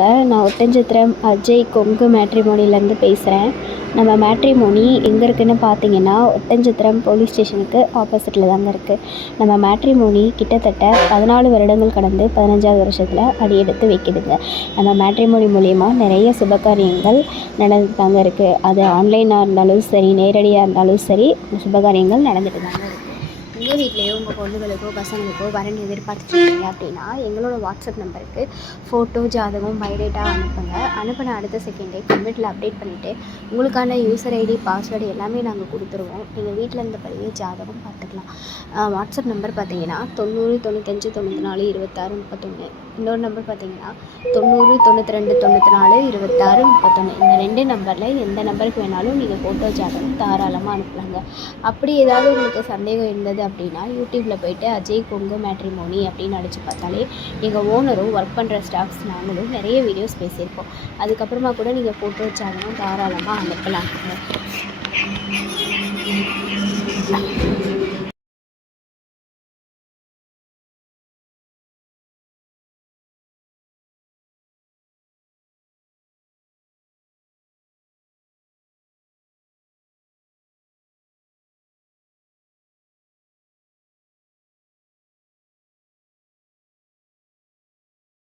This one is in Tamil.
நான் ஒட்டன்சத்திரம் அஜய் கொங்கு மேட்ரிமோனிலேருந்து பேசுகிறேன். நம்ம மேட்ரிமோனி எங்கே இருக்குதுன்னு பார்த்தீங்கன்னா, ஒட்டன்சத்திரம் போலீஸ் ஸ்டேஷனுக்கு ஆப்போசிட்டில் தாங்க இருக்குது. நம்ம மேட்ரிமோனி கிட்டத்தட்ட 14 வருடங்கள் கடந்து 15வது வருஷத்தில் அடியெடுத்து வைக்குதுங்க. நம்ம மேட்ரிமோனி மூலிமா நிறைய சுபகாரியங்கள் நடந்துட்டு தாங்க இருக்குது. அது ஆன்லைனாக இருந்தாலும் சரி, நேரடியாக இருந்தாலும் சரி, சுபகாரியங்கள் நடந்துட்டு தாங்க இருக்குது. உங்கள் வீட்லேயோ உங்கள் பொண்ணுகளுக்கோ பசங்களுக்கோ வரன் எதிர்பார்த்துட்ருக்கீங்க அப்படின்னா எங்களோட வாட்ஸ்அப் நம்பருக்கு ஃபோட்டோ, ஜாதகம், பயோடேட்டா அனுப்பின அடுத்த செகண்டே கமெண்ட்டில் அப்டேட் பண்ணிவிட்டு உங்களுக்கான யூசர் ஐடி, பாஸ்வேர்டு எல்லாமே நாங்கள் கொடுத்துருவோம். நீங்கள் வீட்டில் இருந்தபடியே ஜாதகம் பார்த்துக்கலாம். வாட்ஸ்அப் நம்பர் பார்த்தீங்கன்னா 90 95 94 26 31. இன்னொரு நம்பர் பார்த்தீங்கன்னா 90 92 94 26 31. இந்த 2 நம்பரில் எந்த நம்பருக்கு வேணாலும் நீங்கள் ஃபோட்டோ, ஜாதகம் தாராளமாக அனுப்பலாங்க. அப்படி ஏதாவது உங்களுக்கு சந்தேகம் இருந்தது அப்படின்னா யூடியூப்பில் போய்ட்டு அஜய் கொங்கு மேட்ரிமோனி அப்படின்னு அடித்து பார்த்தாலே எங்கள் ஓனரும் ஒர்க் பண்ணுற ஸ்டாஃப்ஸ் நாங்களும் நிறைய வீடியோஸ் பேசியிருப்போம். அதுக்கப்புறமா கூட நீங்கள் ஃபோட்டோ, ஜாதகம் தாராளமாக அனுப்பலாங்க.